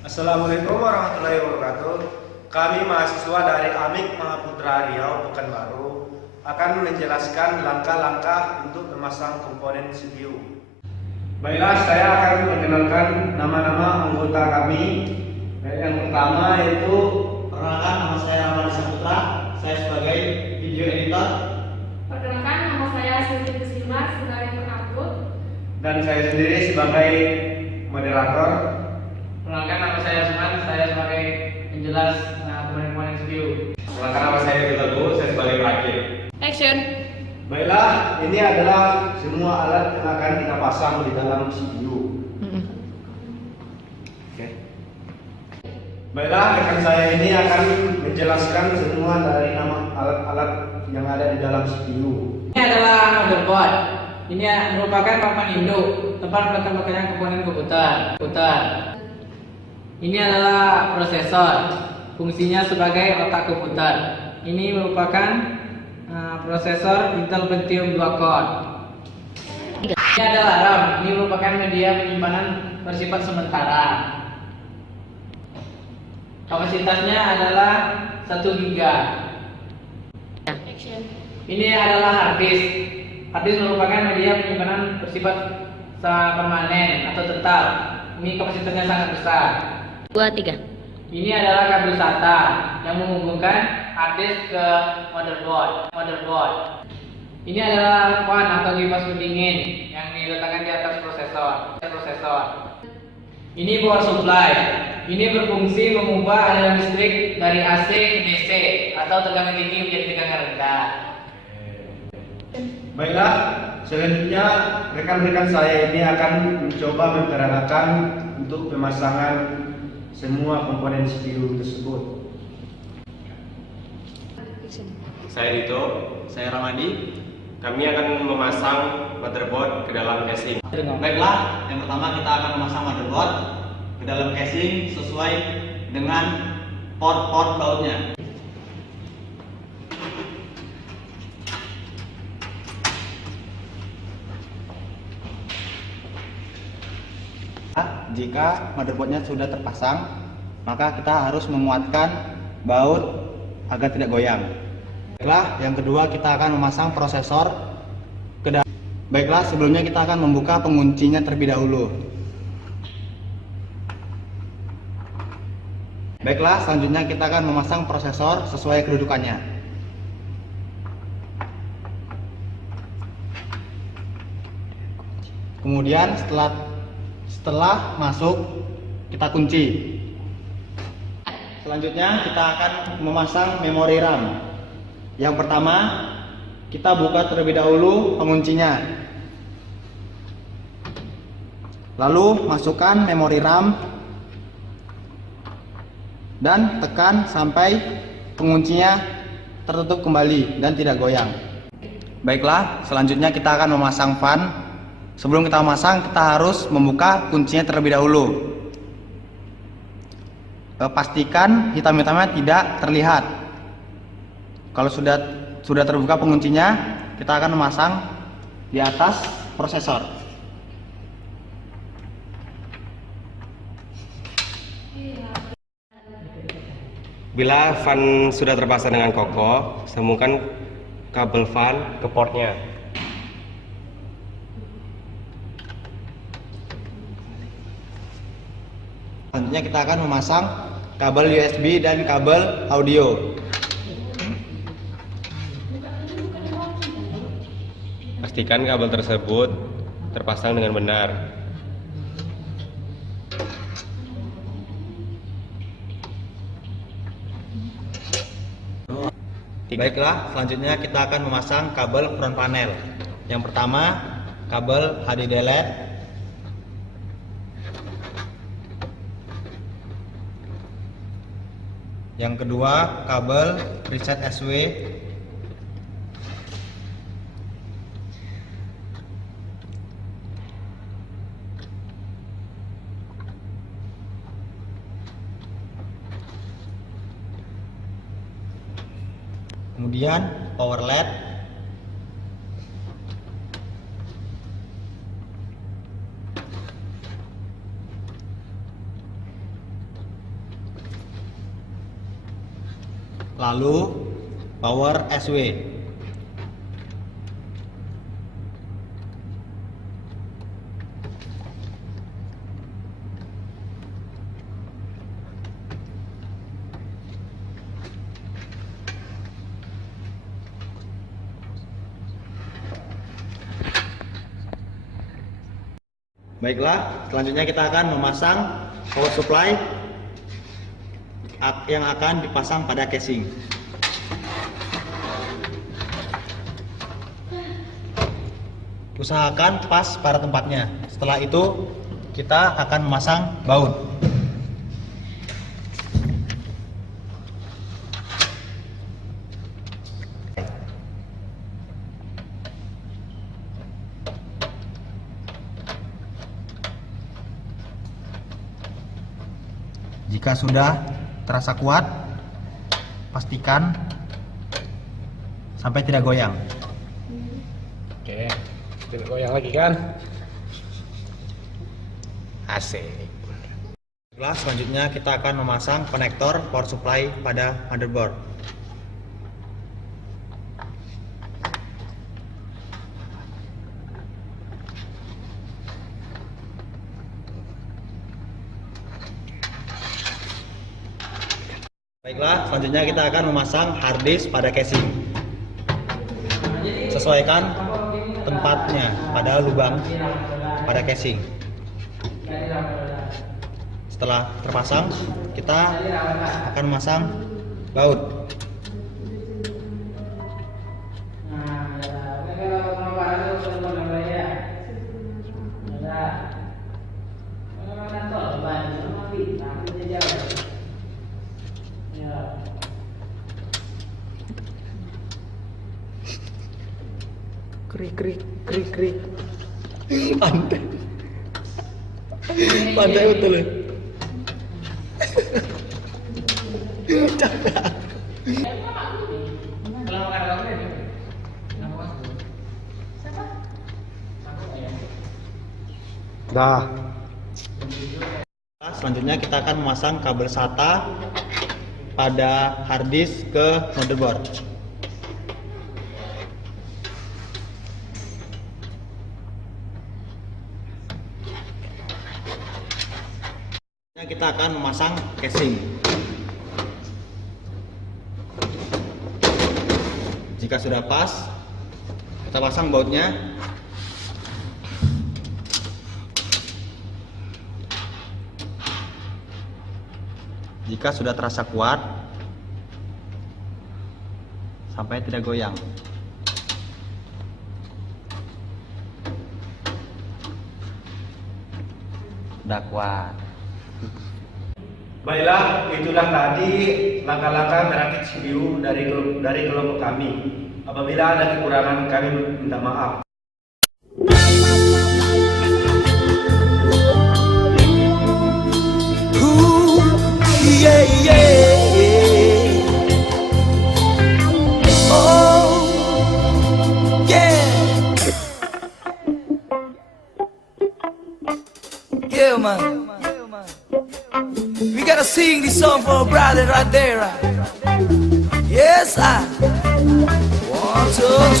Assalamualaikum warahmatullahi wabarakatuh. Kami mahasiswa dari AMIK Mahaputra Riau Pekanbaru akan menjelaskan langkah-langkah untuk memasang komponen CPU. Baiklah, saya akan mengenalkan nama-nama anggota kami. Yang pertama yaitu Perkenalkan, nama saya Ramadi Saputra. Saya sebagai video editor. Perkenalkan, nama saya Sylvie Kusima sebagai pengupload. dan saya sendiri sebagai moderator. Perkenalkan, nama saya Suman, saya sebagai penjelas komponen CPU. Perkenalkan, nama saya Teguh, saya sebagai perakit. Action. Baiklah, ini adalah semua alat yang akan kita pasang di dalam CPU. Oke. Baiklah, rekan saya ini akan menjelaskan semua dari nama alat-alat yang ada di dalam CPU. Ini adalah motherboard. Ini merupakan papan induk tempat meletakkan komponen komputer. Ini adalah prosesor. Fungsinya sebagai otak komputer. Ini merupakan prosesor Intel Pentium 2 core. Ini adalah RAM. Ini merupakan media penyimpanan bersifat sementara. Kapasitasnya adalah 1 GB. Action. Ini adalah hard disk. Hard disk merupakan media penyimpanan bersifat permanen atau tetap. Ini kapasitasnya sangat besar. 2, 3. Ini adalah kabel SATA yang menghubungkan hard disk ke motherboard. Ini adalah fan atau kipas pendingin yang diletakkan di atas prosesor. Ini power supply. Ini berfungsi mengubah aliran listrik dari AC ke DC atau tegangan tinggi menjadi tegangan rendah. Baiklah, selanjutnya rekan-rekan saya ini akan mencoba memperagakan untuk pemasangan semua komponen CPU tersebut. Saya Dito, saya Ramadi. Kami akan memasang motherboard ke dalam casing. Baiklah, yang pertama kita akan memasang motherboard ke dalam casing sesuai dengan port bautnya. Jika motherboardnya sudah terpasang, maka kita harus menguatkan baut agar tidak goyang. Baiklah, yang kedua kita akan memasang prosesor ke dalam. Baiklah, sebelumnya kita akan membuka penguncinya terlebih dahulu. Baiklah, selanjutnya kita akan memasang prosesor sesuai kedudukannya. Kemudian setelah masuk, kita kunci. Selanjutnya kita akan memasang memori RAM. Yang pertama, kita buka terlebih dahulu penguncinya. Lalu masukkan memori RAM dan tekan sampai penguncinya tertutup kembali dan tidak goyang. Baiklah, selanjutnya kita akan memasang fan. Sebelum kita memasang, kita harus membuka kuncinya terlebih dahulu. Pastikan hitam-hitamnya tidak terlihat. Kalau sudah terbuka penguncinya, kita akan memasang di atas prosesor. Bila fan sudah terpasang dengan kokoh, sambungkan kabel fan ke portnya. Selanjutnya kita akan memasang kabel USB dan kabel audio. Pastikan kabel tersebut terpasang dengan benar. Baiklah, selanjutnya kita akan memasang kabel front panel. Yang pertama, kabel HDD LED. Yang kedua, kabel preset SW. Kemudian power LED. lalu power SW. Baiklah, selanjutnya kita akan memasang power supply yang akan dipasang pada casing. Usahakan pas pada tempatnya. Setelah itu kita akan memasang baut. Jika sudah terasa kuat, pastikan sampai tidak goyang. Oke, tidak goyang lagi kan? Asik. Selanjutnya kita akan memasang konektor power supply pada motherboard. Baiklah, selanjutnya kita akan memasang hard disk pada casing. Sesuaikan tempatnya pada lubang pada casing. Setelah terpasang, kita akan memasang baut. Krik krik krik krik. Pantai. Pantai betul. Dah. Selanjutnya kita akan memasang kabel SATA pada hard disk ke motherboard. Kita akan memasang casing. Jika sudah pas, kita pasang bautnya. Jika sudah terasa kuat, sampai tidak goyang. Sudah kuat. Baiklah, itulah tadi langkah-langkah merakit CPU dari kelompok kami. Apabila ada kekurangan, kami minta maaf. Yeah, yeah. Oh, yeah. Yeah, man. We gotta sing this song for a brother right there. Right? Yes, I want to.